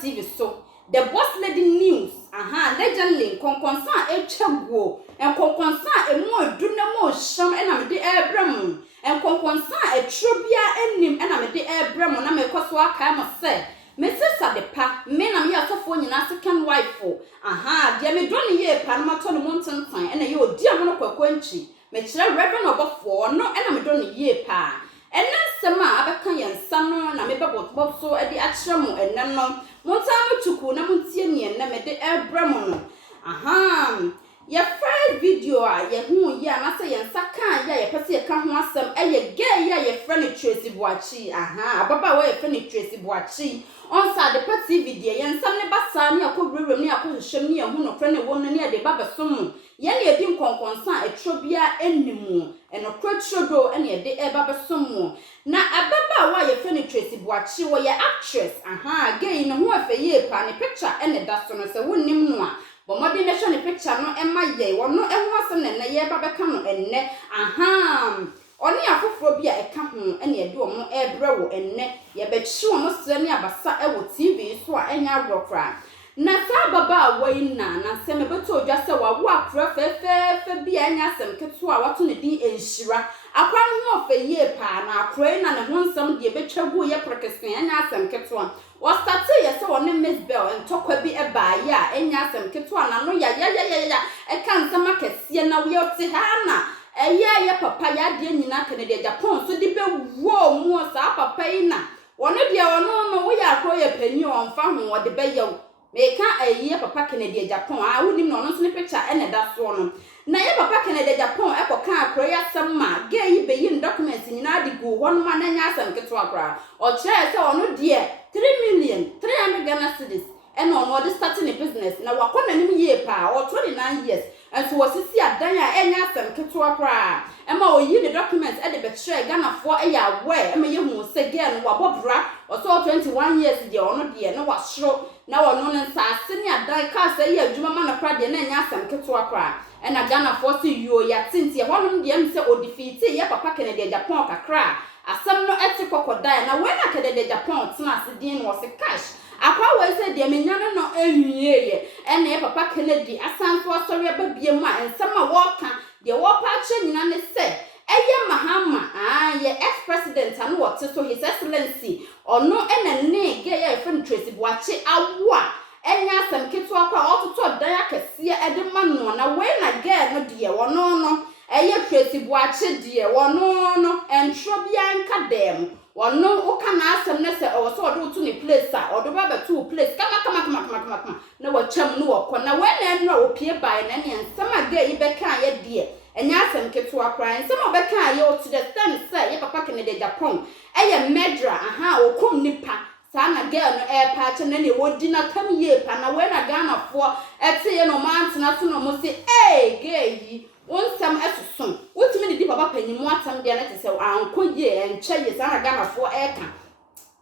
TV so the boss lady news legend link konkonsa etwaguo enkonkonsa emu aduna mo sham ena me de ebram enkonkonsa etrobia enim ena me de ebram na me koso aka mo se me sisa de pa me na me asofo nyina second wife dia me do ne ye pa na mato ne montentan ena ye odi amono kwakwanchi me kire reverend obofo no ena me do ne ye pa ena sema abeka yensa no na me bebotbo so edi akyeremo ena no monta mutuku na muntie ne na me de ebram no ya first video ye hu ye na se yensa kan ye pese ye ka ho asem eye gay ye friend Tracy Boachi ababa wa ye friend Tracy Boachi on sa de party video yensa ne basa ne akobrurum ne akohwehwem ne hu no friend ne won ne de baba som ye ne edi nkonkonsa etrobia enimu enokrotrodo ene de baba som na ababa wa ye friend Tracy Boachi wo ye actress gay no hu afeye pa ne picture ene da so no se wonnim no a bomodi ne hwe ne picture no ema ye wono ehu asem ne ye baba ka no enne oni afoforo bia eka ho ene ede omo ebre wo enne ye bechi omo sere ne abasa ewo TV so a enya agrokra na sa baba wa ina na se me beto odwa se wa wo akra fefe bia enya asem keto a wato ne din enhira akwa no ho ofeye pa na akra na ne ho nsam de betwagu ye prokesen enya asem keto a was started yes on Miss Bell and talk bi eba ya enya asem keto na no ya e kan sama kese na we oti ha na ye papa ya de nyina Canada Japan so di be wo mu sa papa ina wono de wono no wo ya akro ye panyi on fa ho wo de be ye me ka ye papa Canada Japan wonim no no so ne picture ene da so no na ye papa Canada Japan e ko kan akro ya sama ge yi be yin documents nyina de go wono ma na nya asem keto akra o kire se wono de 3,300,000 Ghana cedis and on the starting a business na wakona nim ye pa or 29 years and so wasisi adan ya enya asem keto akra ema oyi the documents e de betray Ghana for e ya we ema ye hu se gen wa bobra o so 21 years de ono de na wasro na wono ne nsase ne adan ka se ye adwuma ma na kra de na enya asem keto akra ena Ghana for se yo ya tintie wono de em se o defeat ye papa Canada Japan kakra asem no eti kokodan na when Canada Japan tena se din was cash akwa we say de menyane no ehwieye ene papa Kennedy asanfo asori ababie mu a ensem a woka de wo pa che nyina ne se eye Mahama ye ex-president anu wote so his excellency ono ene ne ge ye friend Tracy Boachi awa enya asem keto akwa ototo dan akese ede mano na we na ge no de wono no eye Tracy Boachi de wono no entrobia nka dem wono uka na asem ne se o so do to ne place a o do baba to place kama na wacham no wokọ na we na enra opie bai na ne ensem aga yi beka ye de enya asem keto akra ensem obeka ye o to the stand say ye papa Canada Japan eye medra okum nipa sana girl no pa che na ne wodi na kam ye pa na we na Ghana for ete ye no man na so no mo se gay onsam esusun wotimi di baba panyimu atam de na te se ankoye enche ye sana Ghana for eka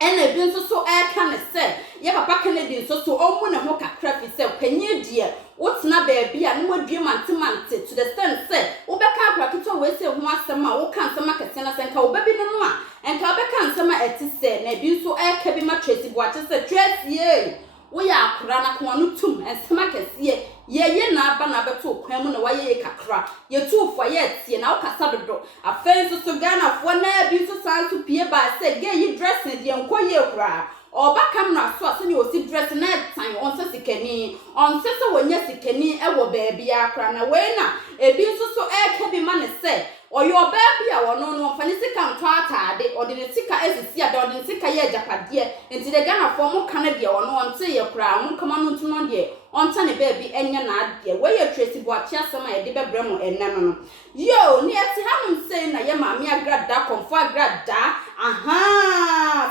ena bi nso so eka ne se ye papa Kennedy nso so omu ne ho kakra fi se panyi die wotina ba bia ne wadue mante to the stand se wo beka akrakito we se ho asem a wo kan sama kese na se nka wo babi no a enka wo beka nsama eti se na bi nso eka bi ma Tracy Boachi se Tracy we ya akra na ko no tum ensema kese ye na aba na beto kwan mu na waye kakra ye tuufo ye tie na ukasa dodo afenso so Ghana fo na bi so sanso pie ba se ge yi dressing de enkoye kura oba camera so ase ni osi dress na tan on se sikani on se wonya sikani e wo ba bia akra na we na ebi so ka bi ma ne se oyo ba bia wono no fa ni sika nto ataade odi ne sika esisi ada odi ne sika ye japade enti de Ghana fo mo kana de wono onte ye kura mo kama no ntuno de onta ne baby enya na ade we ye Tracy Boachi asema ye de bebre mo enna no yo ni eti hanum sei na ye maami agrada komfo agrada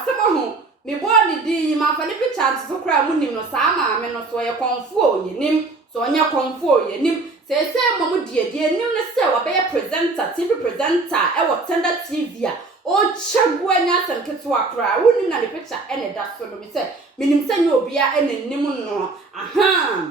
sema ho me body di ma fa ni picture so kura mu nim no sa maami no so ye komfo ye nim so onya komfo ye nim se momu die nim ne se wa be presenter TV presenter e wo tender TV a o ketewa kra woni na ne picture ene da so no me say minim say nya obia ene nim no aha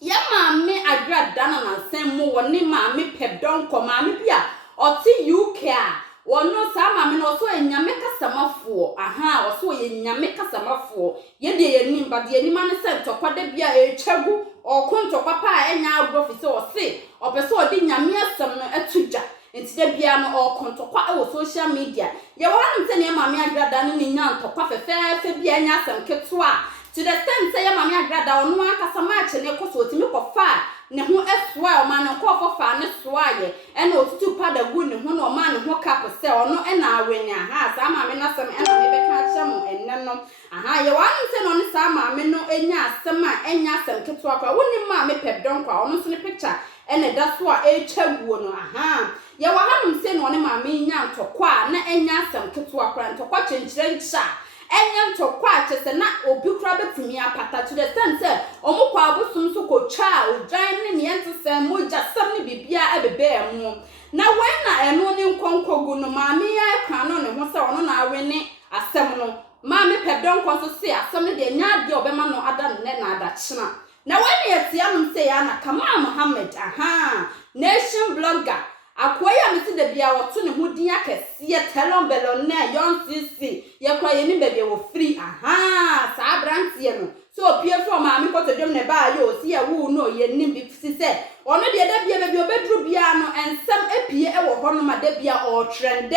ya maame agrada na nsem mo woni maame pedon ko maame bia oti UK a wono sa maame no so enyame kasamafo aha wo so enyame kasamafo ye de yenim ba de yenim ane se ntokwa bia etwagu okontokwa pa enya agro fi o se opese odi nyame asem no atuja enti de bia no okontokwa e wo social media ye wonom se ne maame agrada no ni nya ntokwa fefe bia enya asem ketoa to the extent say maame agrada ono akasa match ne koso otimi kofa ne ho esoa o ma ne kofo fa ne soa ye e na otutu pada gu ne ho na o ma ne ho cap se ono e na awene aha sa maame na sem e na me beka kyem enne no aha ye wan se no ne sa maame no enya asem a enya asem keto akwa woni maame pedon kwa ono so ne picture e na da so a e chaguo no aha ye wa hanum se no ne maame nya ntokwa na enya asem keto akwa ntokwa chenkyere ncha enya ntokwa achese na obi kura betimi apata to the sense omukwa abosum so kotwa odwan ne ne yentse moja sam ne bibia ebebe mu na when na eno ne nkonkogu no maame ya kra no ne ho se ono na awene asem no maame pedon ko so se asem ne de nya de obema no ada ne na ada china na when ye anum se ya na Kamal Mohammed aha nation blogger akoya meti de bia woto ne hodin akese telon belon na yon cc ye kwa ye ni bebe wo free aha sa brantie no so pie from maami ko to dwom ne ba yo si ya wu no ye nim bi si se ono de da bia bebe obedru bia no ensem epie e wo ho no ma da bia o trend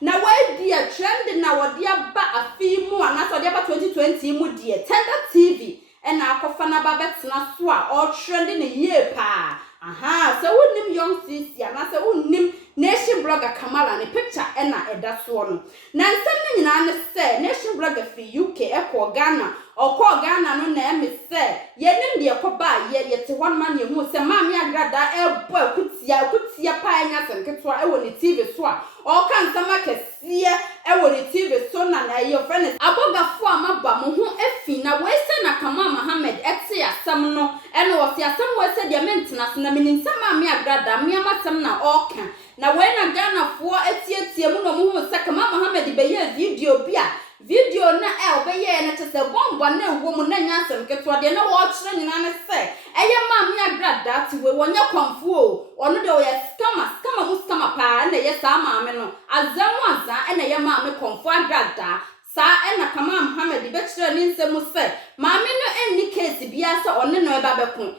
na why dia trend na wo dia ba afi mu ana so dia ba 2020 mu dia Tender TV e na akofa na ba betena so a o trend ne ye pa aha so wonnim young sis ya na so wonnim nation blogger Kamala ne picture e na eda so no na nsem ne nyina ne se nation blogger fi UK e ko Ghana okọ Ghana no na eme se yenim de ekoba ye te one man ye hu se maami agrada e bo akutia pa enya senketo e wo ne TV so a o kan sama kese e wo ne TV so na ye friend abogafo amaba mo ho afi na we se na Kamal Mohammed ete asam no e no wo se asam we se de maintenance na menim se maami agrada me amatam na o kan na we na Ghana fo etietie mu no mo hu se Kamal Mohammed be ye video na obeye na tese bomba na ewo mu na nya asem keto de na wo kire nyina ne se eye maami agrada ti we wonya kwamfo o ono de o ye scammer pa na ye sa maami no azam aza na ye maami kwamfo agrada sa na Kamal Mohammed be kire ni nsem se maami no enni case bia se one no eba bekon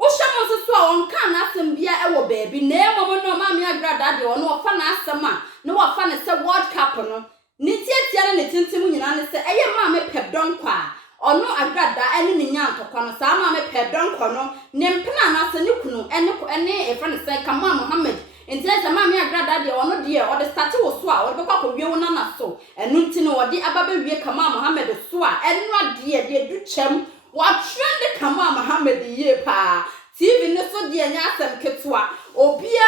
o shamo so a onka na asem bia ewo baabi na emo no maami agrada de ono ofa na asem a na wo fa ne se World Cup no ni tietia na ne tintim nyina ne se eye maame pedon kwa ono agrada ene ne nya antokwa no sa maame pedon kwa no ne mpena na se ne kunu ene e friend se Kamal Mohammed enti se maame agrada de ono de o de start wo so a o de bekwa ko wie wona na so enu nti ne o de ababa wie Kamal Mohammed so a enu ade du chem wa trend Kamal Mohammed ye pa TV ne so de nya asem ketwa obia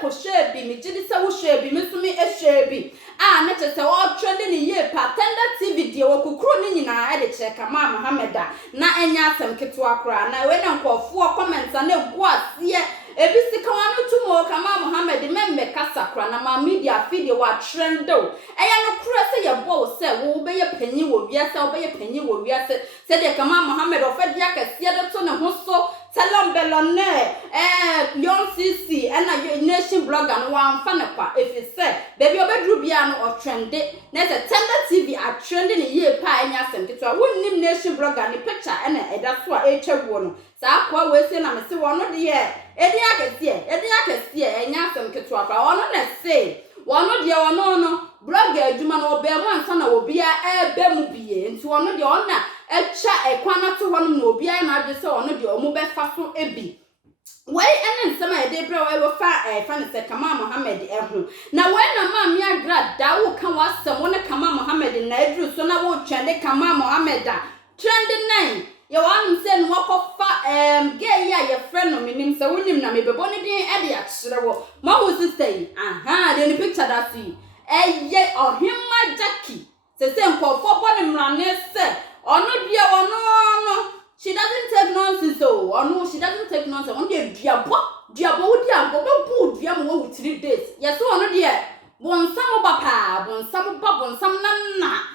ko shebi mi gidi se wo shebi mi so mi e shebi na chese wo trend ne ye pa Tender TV de wo kukuru ni nyina e de che Kamal Mohammed na enya asem ketwa kra na we na nkofo comment na egu ase ebi sika wanu tumo Kamal Mohammed membe kasa kra na ma media feed wa trend o eya no kura se ye bo se wo be ye panyi wo wiase wo be ye panyi wo wiase se de Kamal Mohammed ofedi akase de to ne ho so Salon Belone young CC na nation blogger no wan fa ne kwa efi se baby obedru bia no o trend na se Tender TV a trend ne ye pa enya asem keto a wonnim nation blogger ne picture na eda so a etwaguo no sa kwa we se na me se wono de ye edi akase enya asem keto akwa wono na se wono de wono no blogger adwuma no obemu ansa na obia ebe mu bie nti wono de ona echa ekwana to wono na obia na ade se wono de omu be fa so ebi wai enen nsema ede bre wai wo fa fa ne se Kamal Mohammed ehu na wai na maami agrada wo kan wasem wo ne Kamal Mohammed na edru so na wo twende Kamal Mohammed trend 9 ye wan se no wakofa gay ya ye friend no minim se wonim na mebebo ne din e de akire wo ma wo sister aha de ni picture that see eye ohimma Jackie se nkofo bo ne mrane se ono bia wono no she doesn't take nonsense so ono she doesn't take nonsense on de duabo wo dia go be bu dua mo wo 3 days yes ono de bonsam ba pa bonsam nanna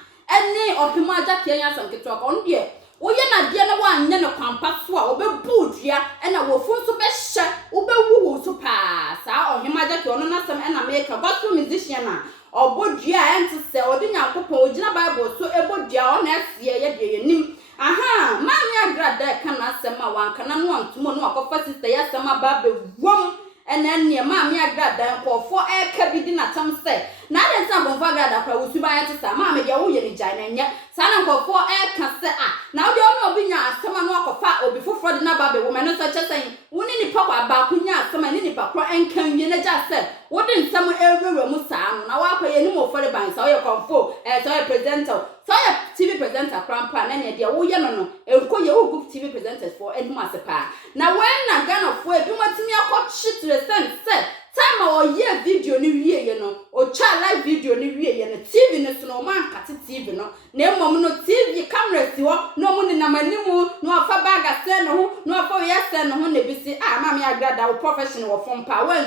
ohima Jackie anya sam ketwa on de wo ye na de na wanye ne kwampa so a obebu dua e na wo fun so be hye obewu so pa sa ohima Jackie ono na sam e na make gospel musician na obodua ente se odi nyankopon ogina bible so ebodua ona asie ye de yenim aha mami agrada kana asema wankana no antumo no akofa sister ya asema ba be wom ena ne mami agrada nkofo eka bidi na tam se na de nsa bonfo agrada kwa usuba ya tisa mami de wo ye ni jai na nya sana nkofo eka se na odi ono obi nya asema no akofa obi foforo de na ba be wo me no so chesen woni ni pa kwa ba kunya asema ni pa kro enkan wie na ja se wo de nsam ewura mu saa no na wa kwa ye ni mo fore ban sa wo ye konfo so ye presenter so ye TV presenter krampa na ne de wo ye no enko ye wo group TV presenters for enhum asepa na when na Ghana fo ebi matimi akotchi to the sense say time o ye video ni wie ye no o cha live video ni wie ye no TV ne so no man kate TV no na emom no TV camera si ho no mu ni na manimu no afa baga se no ho no afa ye se no ho na bisi mama ya grada wo professional wo fom pa wan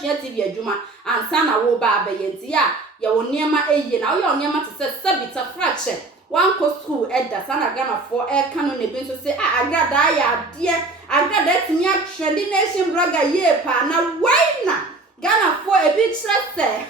hia TV adwuma ansa na wo ba ba ye nti ya wo niema eye na wo niema te se sabita fraction one ko school edda sana Ghana for kanu ne bi so say agrada ya de agrada timi a trendy nation blogger ye pa na why na Ghana for e bi trese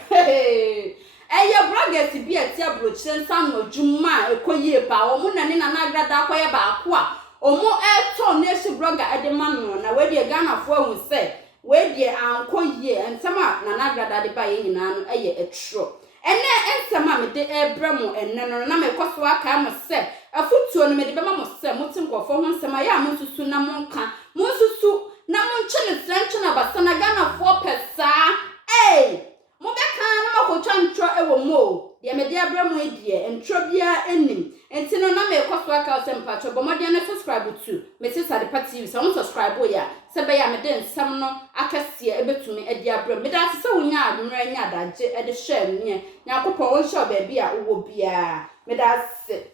blogger ti bi ati abrochen san no djuma ekoye pa o mu na ne na agrada akoye ba ako a o mu ton nation blogger edema na we de Ghana for hu say we de ankoye ntama na agrada de ba ye nyina no eye etro ene ensema me de ebramo enne no na me koso aka mo se afutuo no me de bema mo se motim kofo ho nsema ya mo susu na mo nka mo susu na mo nche ne trenche na basana Ghana for pesa mo be kan na mo ko ntro ewo mo de me de ebramo edie ntro bia enim enti no na me koso aka se mpacho bo mo de na subscribe to me se Sade Pa TV so mo subscribe ya se be ya me de nsam no akasie ebetumi edi abram me da se wonya admira nya daje ede share me nya kopon won show ba bia wo bia me da se